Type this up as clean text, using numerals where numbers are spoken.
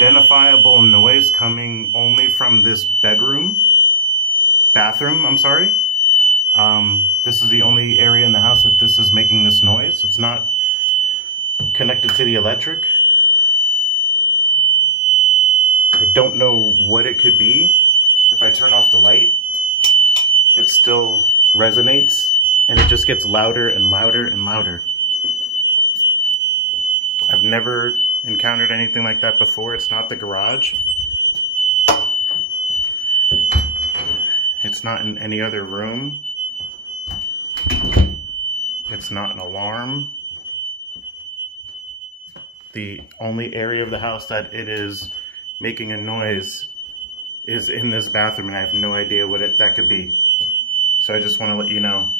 unidentifiable noise coming only from this bathroom, I'm sorry. This is the only area in the house that this is making this noise. It's not connected to the electric. I don't know what it could be. If I turn off the light, it still resonates and it just gets louder and louder and louder. I've never encountered anything like that before. It's not the garage. It's not in any other room. It's not an alarm. The only area of the house that it is making a noise is in this bathroom, and I have no idea what that could be. So I just want to let you know.